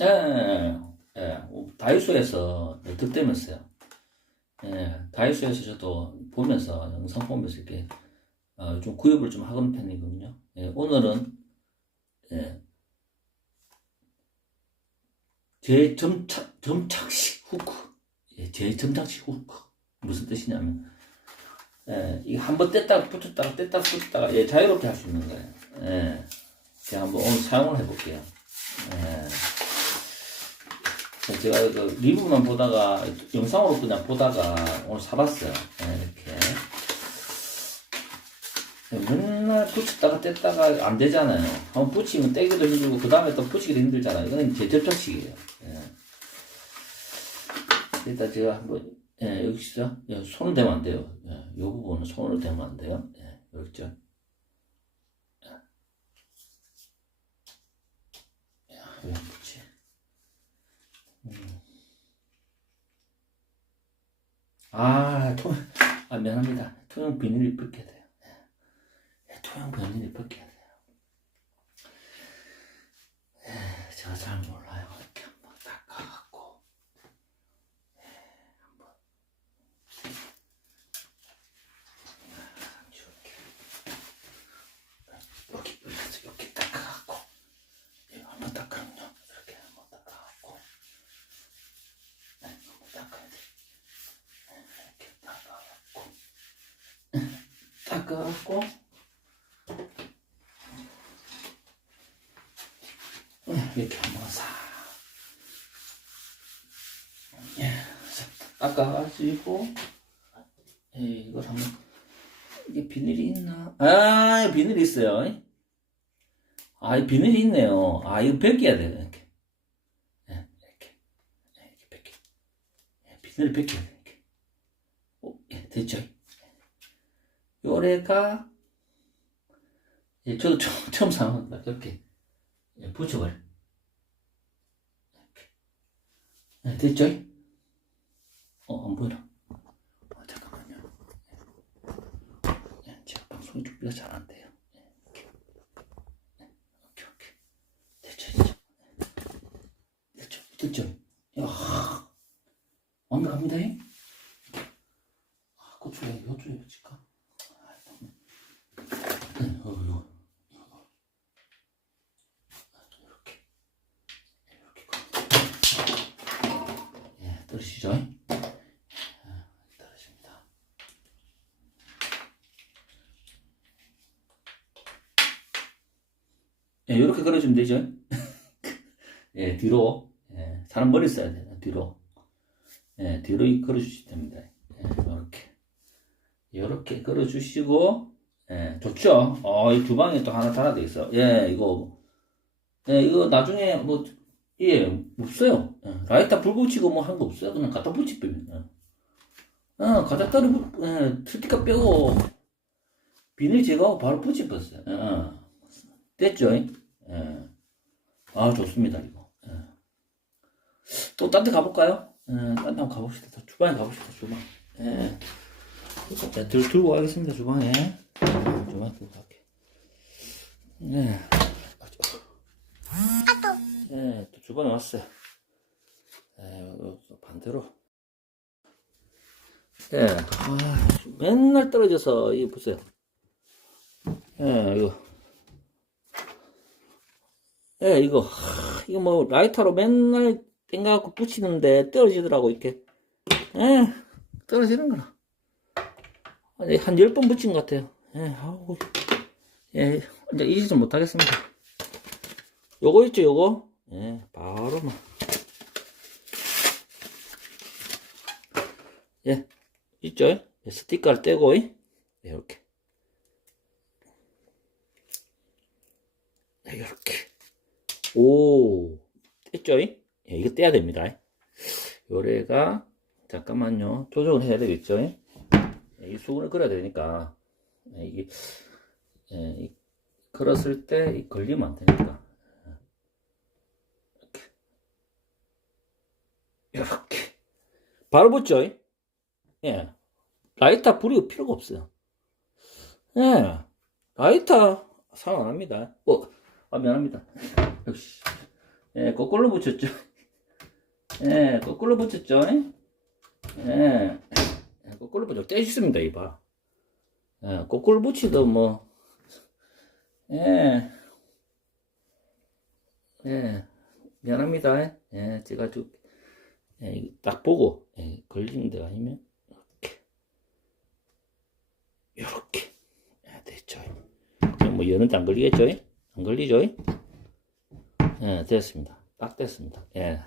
예, 예, 예. 다이소에서 득템했어요. 예, 다이소에서 저도 보면서, 영상 보면서 이렇게, 어, 좀 구입을 좀 하는 편이거든요. 예, 오늘은, 예, 제 점착, 점착식 후크. 예, 제 점착식 후크. 무슨 뜻이냐면, 예, 이게 한번 뗐다가 붙였다가 뗐다가 붙였다가, 예, 자유롭게 할 수 있는 거예요. 예. 제가 한번 오늘 사용을 해볼게요. 예. 제가 그 리뷰만 보다가 영상으로 그냥 보다가 오늘 사봤어요. 예, 이렇게 맨날 붙였다가 뗐다가 안 되잖아요. 한번 붙이면 떼기도 힘들고 그 다음에 또 붙이기도 힘들잖아요. 이건 제접착식이에요. 예. 일단 제가 한번 예, 여기 있어. 예, 손을 대면 안 돼요. 예, 이 부분은 손을 대면 안 돼요. 예, 여기 있죠. 왜붙 지? 아, 미안합니다. 투명 비닐이 벗겨야 돼요. 예, 투명 비닐이 벗겨야 돼요. 예, 제가 잘 몰라요. 이렇게 한번 닦아갖고. 예, 한번. 이렇게. 여기, 여기서 이렇게 닦아갖고. 이거 한번 닦으면요. 이렇게 한번 닦아갖고. 네, 한번 닦아야 돼. 이렇게 닦아갖고 닦아갖고 이렇게 한번 싹 예, 싹 닦아가지고 예, 이걸 한번. 이게 비닐이 있나? 아 비닐이 있어요. 아이 비닐이 있네요. 아 이거 벗겨야 돼요 이렇게. 예, 이렇게. 예, 이렇게 벗겨. 예, 비닐을 벗겨야 돼 이렇게. 오, 예, 됐죠? 요래가 예, 저도 처음, 처음 사용합니다. 이렇게 예, 붙여버려. 이렇게. 예, 됐죠? 어, 안 보이나? 어, 잠깐만요. 예, 예, 제가 방송 준비가 잘 안 돼요. 예. 예. 됐죠? 야, 완벽합니다. 잉? 아, 고추에 요쪽에 붙일까? 어, 요, 요. 아, 이렇게. 이렇게. 예. 예, 걸어주면 되죠? 예, 뒤로. 예, 사람 머리 써야 돼요, 뒤로. 예, 뒤로 걸어주시면 됩니다. 예, 이렇게. 이렇게 걸어주시고, 예, 좋죠? 어, 이 주방에 또 하나 달아져 있어. 예, 이거, 예, 이거 나중에 뭐, 예, 없어요. 예, 라이터 불 붙이고 뭐 한 거 없어요. 그냥 갖다 붙이면. 예. 어, 갖다 떨어, 예, 스티커 빼고, 비닐 제거하고 바로 붙여버렸어요. 예, 어. 됐죠? 예. 아, 좋습니다, 이거. 예. 또 딴 데 가볼까요? 예, 딴데 한번 가봅시다. 주방에 가봅시다, 주방. 예. 자, 들, 들고 가겠습니다, 주방에. 음, 주방에 들고 갈게. 네. 네, 또 주방에 왔어요. 네, 반대로. 예, 아, 맨날 떨어져서, 이거 보세요. 예, 이거. 예, 이거, 하, 이거 뭐, 라이터로 맨날 땡겨갖고 붙이는데 떨어지더라고, 이렇게. 예, 떨어지는 거라. 한열번 붙인 것 같아요. 예, 아우. 예, 이제 이짓은 못하겠습니다. 요거 있죠, 요거? 예, 바로 막. 예, 있죠? 예, 스티커를 떼고, 예, 이렇게. 네, 이렇게. 오, 뗐죠? 예, 이거 떼야 됩니다. 요래가, 잠깐만요. 조정을 해야 되겠죠? 예? 이 수건을 걸어야 되니까 예, 이게 예, 이 걸었을 때이 걸리면 안 되니까 이렇게 이렇게 바로 붙죠? 예, 라이터 부릴 필요가 없어요. 예, 라이터 사용 안 합니다. 어, 아 미안합니다. 역시 예, 거꾸로 붙였죠. 예, 거꾸로 붙였죠. 예, 예, 거꾸로 붙여. 떼주습니다, 이봐. 예, 거꾸로 붙이도 뭐, 예, 예, 미안합니다. 예, 제가 좀, 예, 딱 보고, 예, 걸리는 데가 아니면, 이렇게, 이렇게, 예, 됐죠. 뭐, 여는 안 걸리겠죠? 안 걸리죠? 예, 됐습니다. 딱 됐습니다. 예.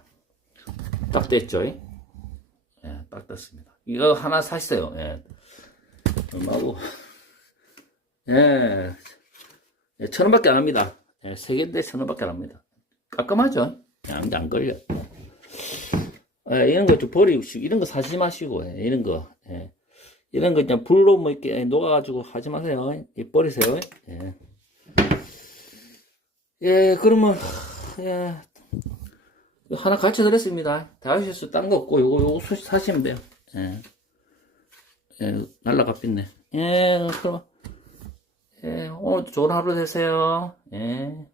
딱 됐죠? 예, 딱 됐습니다. 이거 하나 샀어요. 예. 얼마고? 예. 예, 천 원밖에 안 합니다. 예, 세 개인데 천 원밖에 안 합니다. 깔끔하죠? 예, 안, 안 걸려. 예, 이런 거 좀 버리고, 이런 거 사지 마시고, 예, 이런 거, 예. 이런 거 그냥 불로 뭐 이렇게 녹아가지고 하지 마세요. 예, 버리세요. 예. 예, 그러면, 예, 하나 가르쳐 드렸습니다. 다 하셨어. 딴거 없고, 요거, 요거 수- 사시면 돼요. 예. 예, 날라가 삐네. 예, 그럼, 예, 오늘도 좋은 하루 되세요. 예.